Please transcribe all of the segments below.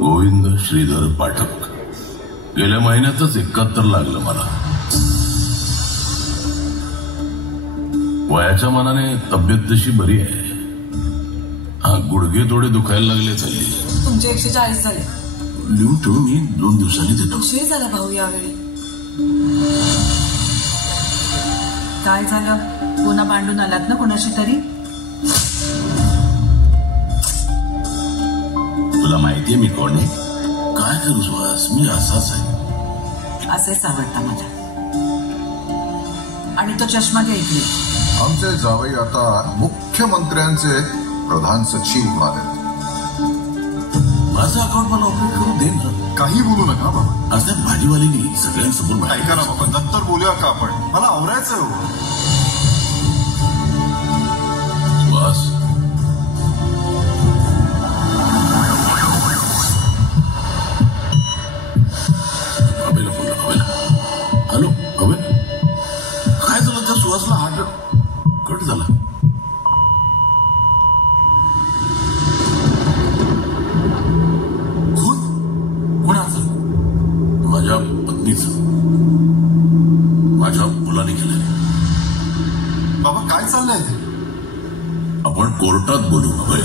गोविंद श्रीधर पाठक. गेल्या महिन्यातच 71 लागलं मला. वयाच्या मनाने तब्येत तशी बरी आहे. हा, गुडघे थोडे दुखायला लागले. चालली तुमचे 140 झाले. लिहून ठेवून मी 2 दिवसांनी देतो. उशीर झाला भाऊ यावेळी. काय झालं? पुन्हा भांडून आलात ना कोणाशी तरी? तुला माहितीये मी कोण आहे? काय करू सुहास, मी असाच आहे. असेच आवडता मला. आणि तो चष्मा घ्या इकडे. आमचे जावई आता मुख्यमंत्र्यांचे प्रधान सचिव व्हावे. माझं अकाउंट मला ऑपरेट करून दे ना. काही बोलू नका बाबा. आज त्या भाजीवालीनी सगळ्यांसमोर ऐका ना बाबा, नंतर बोलूया का आपण? मला आवरायचं. सुहास, हॅलो हवे. काय झालं? त्या सुहासला हार्ट कट झाला. कोणाचं? माझ्या पत्नीचं. माझ्या मुलाने केलं. बाबा काय चाललंय? आपण कोर्टात बोलू. हवे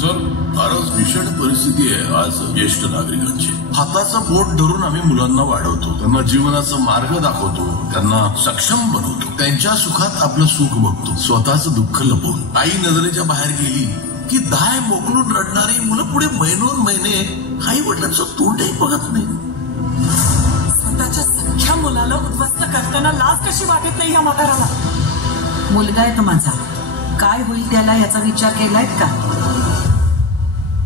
सर, फारच भीषण परिस्थिती आहे आज ज्येष्ठ नागरिकांची. हाताचं बोट धरून आम्ही मुलांना वाढवतो, त्यांना जीवनाचा मार्ग दाखवतो, त्यांना सक्षम बनवतो, त्यांच्या सुखात आपलं सुख बघतो, स्वतःचं दुःख लपवून. आई नजरेच्या बाहेर गेली की दाय मोकलून रडणारी मुलं पुढे महिनोन महिने आई वडिलांचं तोंडही बघत नाही. स्वतःच्या सख्या मुलाला उद्ध्वस्त करताना लाज कशी वाटत नाही या म्हाताराला? मुलगा आहे तो माझा. काय होईल त्याला याचा विचार केलाय का?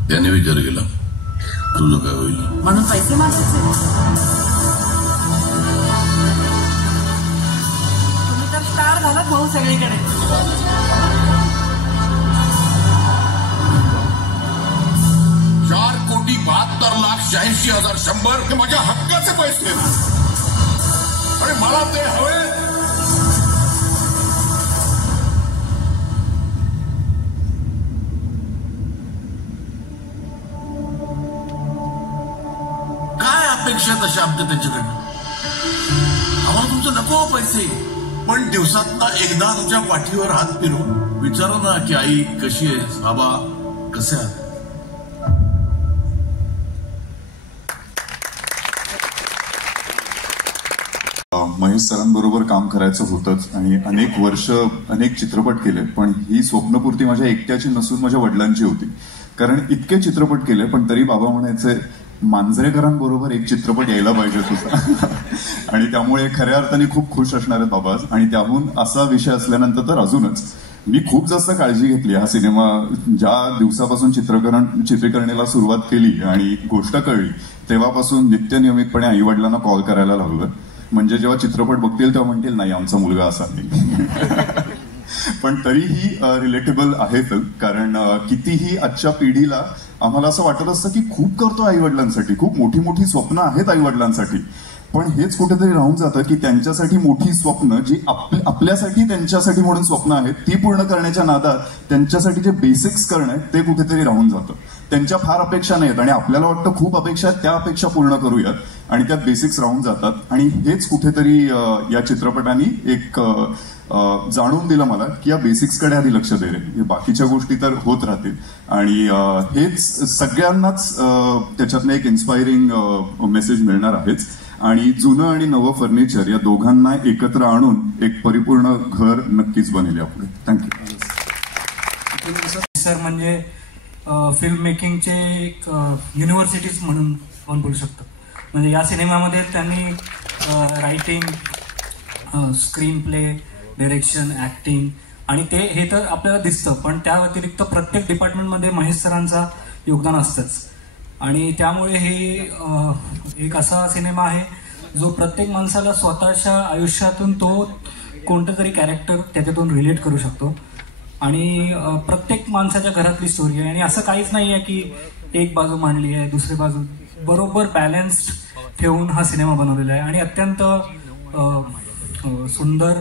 त्याने विचार केला. तुझं काय होईल म्हणून पैसे मागायचे? तुम्ही तर स्टार झालात भाऊ सगळीकडे. 4,72,86,100 हे माझ्या हक्काचे पैसे आणि मला ते हवे. अपेक्षा तशा आमच्या त्यांच्याकडनं. आम्हाला तुमचं नको पैसे, पण दिवसात एकदा तुमच्या पाठीवर हात फिरून विचारा ना की आई कशी आहे, बाबा कसे आहात. महेश सरांबरोबर काम करायचं होतंच आणि अनेक वर्ष अनेक चित्रपट केले, पण ही स्वप्नपूर्ती माझ्या एकट्याची नसून माझ्या वडिलांची होती. कारण इतके चित्रपट केले पण तरी बाबा म्हणायचे मांजरेकरांबरोबर एक चित्रपट यायला पाहिजे तुझा. आणि त्यामुळे खऱ्या अर्थाने खूप खुश असणार आहेत बाबा. आणि त्याहून असा विषय असल्यानंतर तर अजूनच मी खूप जास्त काळजी घेतली. हा सिनेमा ज्या दिवसापासून चित्रीकरणाला सुरुवात केली आणि गोष्ट कळली तेव्हापासून नित्यनियमितपणे आई वडिलांना कॉल करायला लागलं. म्हणजे जेव्हा चित्रपट बघतील तेव्हा म्हणतील नाही आमचा मुलगा असा नाही. पण तरीही रिलेटेबल आहे फिल्म. कारण कितीही आजच्या पिढीला आम्हाला असं वाटत असतं की खूप करतो आई वडिलांसाठी, खूप मोठी मोठी स्वप्न आहेत आई वडिलांसाठी, पण हेच कुठेतरी राहून जातं की त्यांच्यासाठी मोठी स्वप्न जी आपल्यासाठी त्यांच्यासाठी म्हणून स्वप्न आहेत ती पूर्ण करण्याच्या नादात त्यांच्यासाठी जे बेसिक्स करणं आहे ते कुठेतरी राहून जातं. त्यांच्या फार अपेक्षा नाहीत आणि आपल्याला वाटतं खूप अपेक्षा आहेत, त्या अपेक्षा पूर्ण करूयात आणि त्यात बेसिक्स राहून जातात. आणि हेच कुठेतरी या चित्रपटाने एक जाणून दिलं मला की या बेसिक्सकडे आधी लक्ष दे रे, बाकीच्या गोष्टी तर होत राहतील. आणि हेच सगळ्यांनाच त्याच्यातनं एक इन्स्पायरिंग मेसेज मिळणार आहेच. आणि जुनं आणि नवं फर्निचर या दोघांना एकत्र आणून एक परिपूर्ण घर नक्कीच बनेल यापुढे. Thank you sir. म्हणजे फिल्म मेकिंगचे एक युनिव्हर्सिटीज म्हणून आपण बोलू शकतो. म्हणजे या सिनेमामध्ये त्यांनी writing, screen play, direction, acting आणि हे तर आपल्याला दिसतं, पण त्या व्यतिरिक्त प्रत्येक डिपार्टमेंटमध्ये महेश सरांचा योगदान असतंच. आणि त्यामुळे हे एक असा सिनेमा आहे जो प्रत्येक माणसाला स्वतःच्या आयुष्यातून तो कोणतं तरी कॅरेक्टर त्याच्यातून रिलेट करू शकतो. आणि प्रत्येक माणसाच्या घरातली स्टोरी आहे. आणि असं काहीच नाही आहे की एक बाजू मांडली आहे दुसरी बाजू, बरोबर बॅलन्स्ड ठेवून हा सिनेमा बनवलेला आहे. आणि अत्यंत सुंदर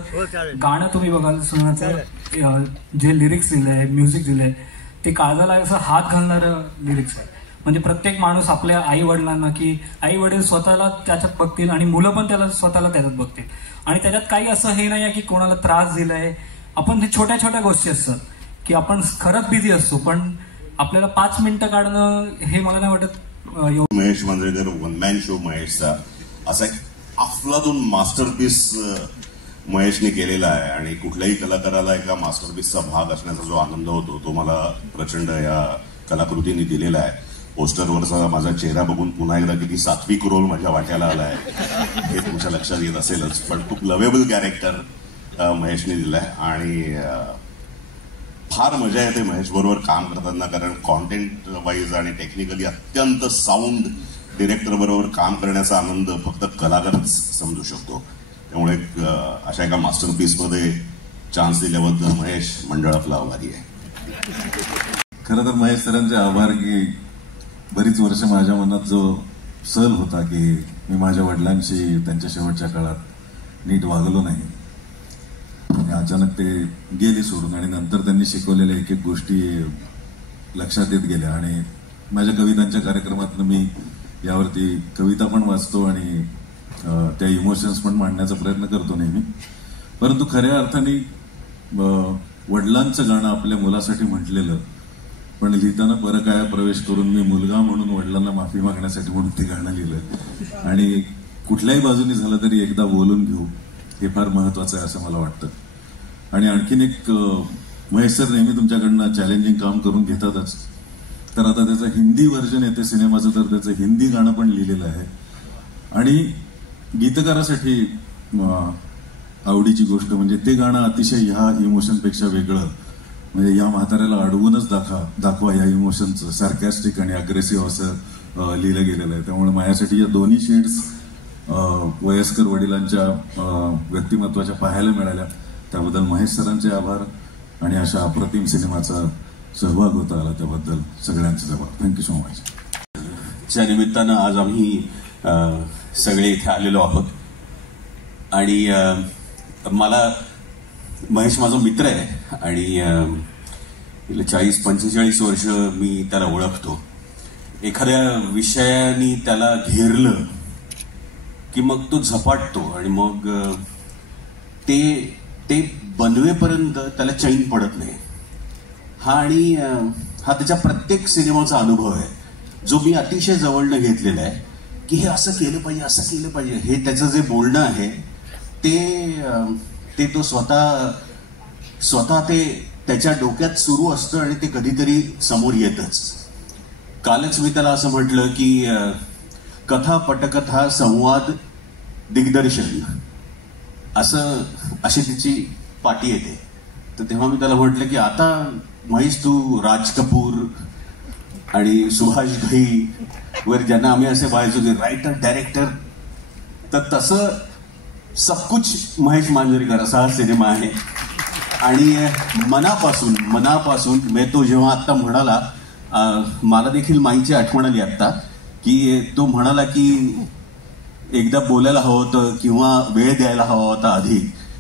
गाणं तुम्ही बघाल. सुनाचं जे लिरिक्स दिले आहे, म्युझिक दिले आहे ते काळजाला असं हात घालणारं लिरिक्स आहे. म्हणजे प्रत्येक माणूस आपल्या आई वडिलांना, की आई वडील स्वतःला त्याच्यात बघतील आणि मुलं पण त्याला स्वतःला त्याच्यात बघतील. आणि त्याच्यात काही असं हे नाही आहे की कोणाला त्रास दिलाय. आपण हे छोट्या छोट्या गोष्टी असतात की आपण खरंच बिझी असतो, पण आपल्याला 5 मिनिटं काढणं हे मला नाही वाटत. Mahesh Manjrekar one man show महेशचा असा एक अफलातून मास्टरपीस महेशने केलेला आहे. आणि कुठल्याही कलाकाराला एका मास्टरपीसचा भाग असण्याचा जो आनंद होतो तो मला प्रचंड या कलाकृतींनी दिलेला आहे. पोस्टरवरचा माझा चेहरा बघून पुन्हा एकदा किती सात्विक रोल माझ्या वाट्याला आलाय हे तुमच्या लक्षात येत असेलच. पण खूप लवेबल कॅरेक्टर महेशने दिलाय आणि फार मजा येते महेश बरोबर काम करताना, कारण कॉन्टेंट वाईज आणि टेक्निकली अत्यंत साऊंड डिरेक्टर बरोबर काम करण्याचा आनंद फक्त कलाकारच समजू शकतो. त्यामुळे अशा एका मास्टरपीसमध्ये चान्स दिल्याबद्दल महेश मंडळ आपला आभारी आहे. खरं तर महेश सरांचे आभार की बरीच वर्ष माझ्या मनात जो सल होता की मी माझ्या वडिलांशी त्यांच्या शेवटच्या काळात नीट वागलो नाही आणि अचानक ते गेले सोडून आणि नंतर त्यांनी शिकवलेल्या एक एक गोष्टी लक्षात येत गेल्या. आणि माझ्या कवितांच्या कार्यक्रमातनं मी यावरती कविता पण वाचतो आणि त्या इमोशन्स पण मांडण्याचा प्रयत्न करतो नेहमी. परंतु खऱ्या अर्थाने वडिलांचं गाणं आपल्या मुलासाठी म्हटलेलं, पण लिहिताना परकाया प्रवेश करून मी मुलगा म्हणून वडिलांना माफी मागण्यासाठी म्हणून ते गाणं लिहिलं. आणि कुठल्याही बाजूनी झालं तरी एकदा बोलून घेऊ हे फार महत्वाचं आहे असं मला वाटतं. आणि आणखीन एक, महेश सर नेहमी तुमच्याकडनं चॅलेंजिंग काम करून घेतातच, तर आता त्याचं हिंदी व्हर्जन येते सिनेमाचं, तर त्याचं हिंदी गाणं पण लिहिलेलं आहे. आणि गीतकारासाठी आवडीची गोष्ट म्हणजे ते गाणं अतिशय ह्या इमोशनपेक्षा वेगळं, म्हणजे या म्हाताऱ्याला अडवूनच दाखवा या इमोशनचं सार्कॅस्टिक आणि अग्रेसिव्ह असं लिहिलं गेलेलं आहे. त्यामुळे माझ्यासाठी या दोन्ही शेड्स वयस्कर वडिलांच्या व्यक्तिमत्वाच्या पाहायला मिळाल्या, त्याबद्दल महेश सरांचे आभार. आणि अशा अप्रतिम सिनेमाचा सहभाग होता आला त्याबद्दल सगळ्यांचे आभार. Thank you so much. च्या निमित्तानं आज आम्ही सगळे इथे आलेलो आहोत. आणि मला महेश माझा मित्र आहे आणि 40-45 वर्ष मी त्याला ओळखतो. एखाद्या विषयाने त्याला घेरलं की मग तो झपाटतो आणि मग ते बनवेपर्यंत त्याला चैन पडत नाही. आणि हा त्याच्या प्रत्येक सिनेमाचा अनुभव आहे जो मी अतिशय जवळनं घेतलेला आहे की हे असं केलं पाहिजे, असं केलं पाहिजे. हे त्याचं जे बोलणं आहे ते तो स्वतः ते त्याच्या डोक्यात सुरू असतं आणि ते कधीतरी समोर येतच. कालच मी त्याला असं म्हटलं की कथा, पटकथा, संवाद, दिग्दर्शन अशी तिची पाटी येते. तर तेव्हा मी त्याला म्हटलं की आता महेश तू राज कपूर आणि सुभाष घई वर ज्यांना आम्ही असे पाहायचो की रायटर डायरेक्टर, तर तसं सबकुछ महेश मांजरेकर असा हा सिनेमा आहे. आणि मनापासून मी तो जेव्हा आत्ता म्हणाला, मला देखील माईची आठवण आली आत्ता की तो म्हणाला की एकदा बोलायला हवं होतं किंवा वेळ द्यायला हवा होता आधी.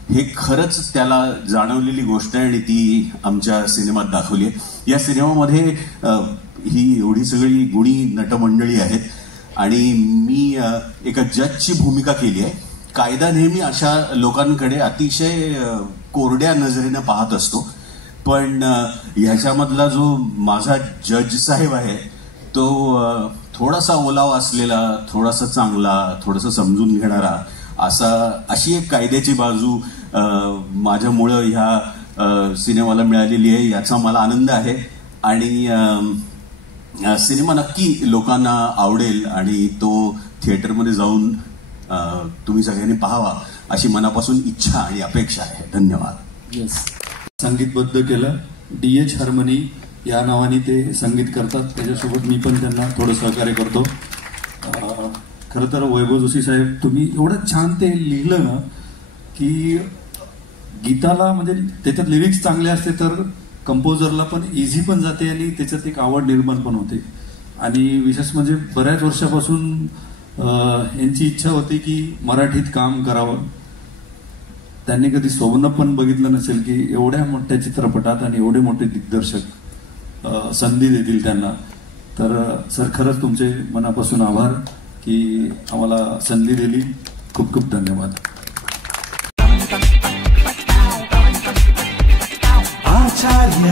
हे खरंच त्याला जाणवलेली गोष्ट आहे आणि ती आमच्या सिनेमात दाखवली आहे. या सिनेमामध्ये ही एवढी सगळी गुणी नटमंडळी आहेत आणि मी एका जजची भूमिका केली आहे. कायदा नेहमी अशा लोकांकडे अतिशय कोरड्या नजरेनं पाहत असतो, पण ह्याच्यामधला जो माझा जज साहेब आहे तो थोडासा ओलावा असलेला, थोडासा चांगला, थोडासा समजून घेणारा अशी एक कायद्याची बाजू माझ्यामुळं ह्या सिनेमाला मिळालेली आहे. याचा मला आनंद आहे. आणि सिनेमा नक्की लोकांना आवडेल आणि तो थिएटरमध्ये जाऊन तुम्ही सगळ्यांनी पाहावा अशी मनापासून इच्छा आणि अपेक्षा आहे. धन्यवाद. येस, संगीतबद्ध केलं. DH हार्मनी या नावाने ते संगीत करतात. त्याच्यासोबत मी पण त्यांना थोडं सहकार्य करतो. खरं तर वैभव जोशी साहेब, तुम्ही एवढं छान ते लिहिलं ना की गीताला, म्हणजे त्याच्यात लिरिक्स चांगले असते तर कंपोजरला पण इझी पण जाते आणि त्याच्यात एक आवड निर्माण पण होते. आणि विशेष म्हणजे बऱ्याच वर्षापासून यांची इच्छा होती की मराठीत काम करावं. त्यांनी कधी स्वप्न पण बघितलं नसेल की एवढ्या मोठ्या चित्रपटात आणि एवढे मोठे दिग्दर्शक संधी देतील त्यांना. तर सर खरंच तुमचे मनापासून आभार की आम्हाला संधी दिली. खूप खूप धन्यवाद. आचार्य